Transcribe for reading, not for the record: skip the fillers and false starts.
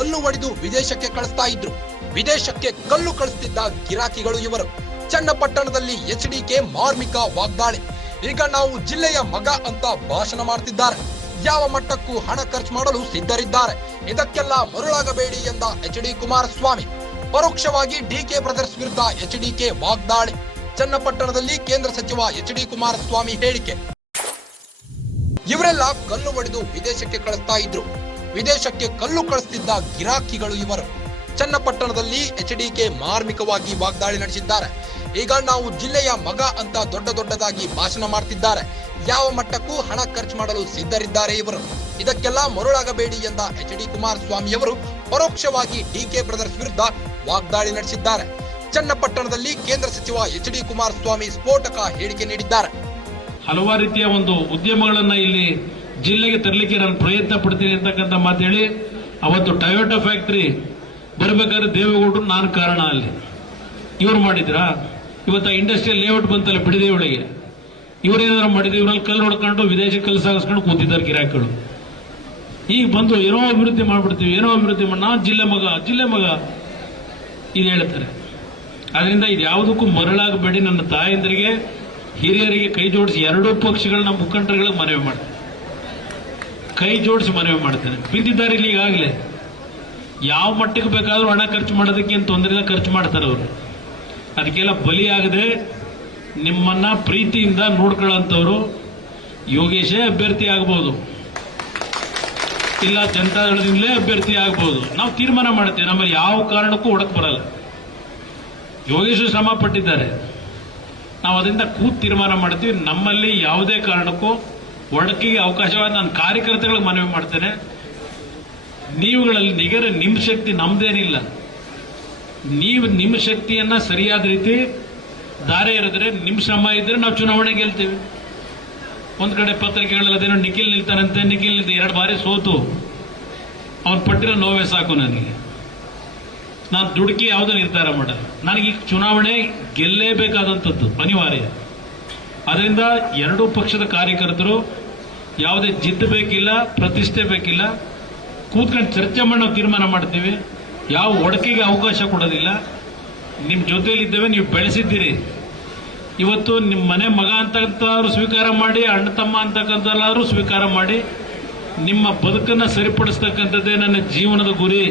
ಕಲ್ಲು ಒಡೆದು ವಿದೇಶಕ್ಕೆ ಕಳಿಸ್ತಾ ಇದ್ರು. ವಿದೇಶಕ್ಕೆ ಕಲ್ಲು ಕಳಿಸ್ತಿದ್ದ ಗಿರಾಕಿಗಳು ಇವರು. ಚನ್ನಪಟ್ಟಣದಲ್ಲಿ ಎಚ್ಡಿಕೆ ಮಾರ್ಮಿಕ ವಾಗ್ದಾಳಿ. ಈಗ ನಾವು ಜಿಲ್ಲೆಯ ಮಗ ಅಂತ ಭಾಷಣ ಮಾಡ್ತಿದ್ದಾರೆ. ಯಾವ ಮಟ್ಟಕ್ಕೂ ಹಣ ಖರ್ಚು ಮಾಡಲು ಸಿದ್ಧರಿದ್ದಾರೆ. ಇದಕ್ಕೆಲ್ಲ ಮರುಳಾಗಬೇಡಿ ಎಂದ ಎಚ್ಡಿ ಕುಮಾರಸ್ವಾಮಿ. ಪರೋಕ್ಷವಾಗಿ ಡಿಕೆ ಬ್ರದರ್ಸ್ ವಿರುದ್ಧ ಎಚ್ಡಿಕೆ ವಾಗ್ದಾಳಿ. ಚನ್ನಪಟ್ಟಣದಲ್ಲಿ ಕೇಂದ್ರ ಸಚಿವ ಎಚ್ಡಿ ಕುಮಾರಸ್ವಾಮಿ ಹೇಳಿಕೆ. ಇವರೆಲ್ಲ ಕಲ್ಲು ಒಡೆದು ವಿದೇಶಕ್ಕೆ ಕಳಿಸ್ತಾ ಇದ್ರು. ವಿದೇಶಕ್ಕೆ ಕಲ್ಲು ಕಳಿಸ್ತಿದ್ದ ಗಿರಾಕಿಗಳು ಇವರು. ಚನ್ನಪಟ್ಟಣದಲ್ಲಿ ಎಚ್ಡಿಕೆ ಮಾರ್ಮಿಕವಾಗಿ ವಾಗ್ದಾಳಿ ನಡೆಸಿದ್ದಾರೆ. ಈಗ ನಾವು ಜಿಲ್ಲೆಯ ಮಗ ಅಂತ ದೊಡ್ಡದಾಗಿ ಭಾಷಣ ಮಾಡ್ತಿದ್ದಾರೆ. ಯಾವ ಮಟ್ಟಕ್ಕೂ ಹಣ ಖರ್ಚು ಮಾಡಲು ಸಿದ್ಧರಿದ್ದಾರೆ ಇವರು. ಇದಕ್ಕೆಲ್ಲ ಮರುಳಾಗಬೇಡಿ ಎಂದ ಎಚ್ಡಿ ಕುಮಾರಸ್ವಾಮಿ ಅವರು ಪರೋಕ್ಷವಾಗಿ ಡಿಕೆ ಬ್ರದರ್ಸ್ ವಿರುದ್ಧ ವಾಗ್ದಾಳಿ ನಡೆಸಿದ್ದಾರೆ. ಚನ್ನಪಟ್ಟಣದಲ್ಲಿ ಕೇಂದ್ರ ಸಚಿವ ಎಚ್ಡಿ ಕುಮಾರಸ್ವಾಮಿ ಸ್ಫೋಟಕ ಹೇಳಿಕೆ ನೀಡಿದ್ದಾರೆ. ಹಲವಾರು ರೀತಿಯ ಒಂದು ಉದ್ಯಮಗಳನ್ನ ಇಲ್ಲಿ ಜಿಲ್ಲೆಗೆ ತರಲಿಕ್ಕೆ ನಾನು ಪ್ರಯತ್ನ ಪಡ್ತೀನಿ ಅಂತಕ್ಕಂಥ ಮಾತು ಹೇಳಿ ಅವತ್ತು ಟೊಯೋಟಾ ಫ್ಯಾಕ್ಟರಿ ಬರಬೇಕಾದ್ರೆ ದೇವೇಗೌಡರು ನಾನು ಕಾರಣ. ಅಲ್ಲಿ ಇವರು ಮಾಡಿದ್ರಾ? ಇವತ್ತು ಇಂಡಸ್ಟ್ರಿಯಲ್ ಲೇಔಟ್ ಬಂತಲ್ಲ ಬಿಡದಿ ಒಳಗೆ, ಇವರೇನಾದ್ರು ಮಾಡಿದ್ರೆ ಇವರಲ್ಲಿ ಕಲ್ಲು ಹೊಡ್ಕೊಂಡು ವಿದೇಶಕ್ಕೆ ಕಲ್ಲು ಸಾಗಿಸ್ಕೊಂಡು ಕೂತಿದ್ದಾರೆ ಗಿರಾಕಿಗಳು. ಈಗ ಬಂದು ಏನೋ ಅಭಿವೃದ್ಧಿ ಮಾಡ್ಬಿಡ್ತೀವಿ, ಏನೋ ಅಭಿವೃದ್ಧಿ ಮಾಡಿ ನಾವು ಜಿಲ್ಲೆ ಮಗ ಇದು ಹೇಳ್ತಾರೆ. ಅದರಿಂದ ಇದು ಯಾವುದಕ್ಕೂ ಮರಳಾಗಬೇಡಿ. ನನ್ನ ತಾಯಂದರಿಗೆ ಹಿರಿಯರಿಗೆ ಕೈ ಜೋಡಿಸಿ ಎರಡೂ ಪಕ್ಷಗಳನ್ನ ಮುಖಂಡರುಗಳಿಗೆ ಮನವಿ ಮಾಡ್ತೇನೆ. ಕೈ ಜೋಡಿಸಿ ಮನವಿ ಮಾಡ್ತೇನೆ. ಬಿದ್ದಿದ್ದಾರೆ ಇಲ್ಲಿ ಈಗಾಗಲೇ. ಯಾವ ಮಟ್ಟಕ್ಕೆ ಬೇಕಾದ್ರೂ ಹಣ ಖರ್ಚು ಮಾಡೋದಕ್ಕೆ ಏನು ತೊಂದರೆ ಇಲ್ಲ, ಖರ್ಚು ಮಾಡ್ತಾರೆ ಅವರು. ಅದಕ್ಕೆಲ್ಲ ಬಲಿಯಾಗದೆ ನಿಮ್ಮನ್ನ ಪ್ರೀತಿಯಿಂದ ನೋಡ್ಕೊಳ್ಳೋಂಥವ್ರು ಯೋಗೇಶೇ ಅಭ್ಯರ್ಥಿ ಆಗ್ಬೋದು, ಇಲ್ಲ ಜನತಾದಳದಿಂದಲೇ ಅಭ್ಯರ್ಥಿ ಆಗ್ಬೋದು. ನಾವು ತೀರ್ಮಾನ ಮಾಡ್ತೇವೆ. ನಮ್ಮಲ್ಲಿ ಯಾವ ಕಾರಣಕ್ಕೂ ಒಡಕ್ ಬರಲ್ಲ. ಯೋಗೇಶ್ ಶ್ರಮ ಪಟ್ಟಿದ್ದಾರೆ. ನಾವು ಅದರಿಂದ ತೀರ್ಮಾನ ಮಾಡ್ತೀವಿ. ನಮ್ಮಲ್ಲಿ ಯಾವುದೇ ಕಾರಣಕ್ಕೂ ಒಡಕಿಗೆ ಅವಕಾಶವಾದ ನಾನು ಕಾರ್ಯಕರ್ತಗಳಿಗೆ ಮನವಿ ಮಾಡ್ತೇನೆ. ನೀವುಗಳಲ್ಲಿ ನಿಗರ ನಿಮ್ಮ ಶಕ್ತಿ ನಮ್ದೇನಿಲ್ಲ. ನೀವು ನಿಮ್ಮ ಶಕ್ತಿಯನ್ನ ಸರಿಯಾದ ರೀತಿ ದಾರೆ ಎರೆದ್ರೆ ನಿಮ್ಮ ಶ್ರಮ ಇದ್ರೆ ನಾವು ಚುನಾವಣೆ ಗೆಲ್ತೇವೆ. ಒಂದ್ ಕಡೆ ಪತ್ರಿಕೆಗಳಲ್ಲದೇನೋ ನಿಖಿಲ್ ನಿಲ್ತಾನಂತೆ, ನಿಖಿಲ್ 2 ಬಾರಿ ಸೋತು ಅವನು ಪಟ್ಟಿರೋ ನೋವೇ ಸಾಕು ನನಗೆ. ನಾನು ದುಡುಕಿ ಯಾವುದೋ ನಿರ್ಧಾರ ಮಾಡಲ್ಲ. ನನಗೆ ಚುನಾವಣೆ ಗೆಲ್ಲೇಬೇಕಾದಂಥದ್ದು ಅನಿವಾರ್ಯ. ಅದರಿಂದ ಎರಡೂ ಪಕ್ಷದ ಕಾರ್ಯಕರ್ತರು ಯಾವುದೇ ಜಿದ್ದು ಬೇಕಿಲ್ಲ, ಪ್ರತಿಷ್ಠೆ ಬೇಕಿಲ್ಲ. ಕೂತ್ಕೊಂಡು ಚರ್ಚೆ ಮಾಡಿ ನಾವು ತೀರ್ಮಾನ ಮಾಡ್ತೀವಿ. ಯಾವ ಒಡಕಿಗೆ ಅವಕಾಶ ಕೊಡೋದಿಲ್ಲ. ನಿಮ್ಮ ಜೊತೆಯಲ್ಲಿದ್ದೇವೆ. ನೀವು ಬೆಳೆಸಿದ್ದೀರಿ. ಇವತ್ತು ನಿಮ್ಮ ಮನೆ ಮಗ ಅಂತಕ್ಕಂಥವ್ರು ಸ್ವೀಕಾರ ಮಾಡಿ, ಅಣ್ಣ ತಮ್ಮ ಅಂತಕ್ಕಂಥವ್ರು ಸ್ವೀಕಾರ ಮಾಡಿ, ನಿಮ್ಮ ಬದುಕನ್ನು ಸರಿಪಡಿಸ್ತಕ್ಕಂಥದ್ದೇ ನನ್ನ ಜೀವನದ ಗುರಿ.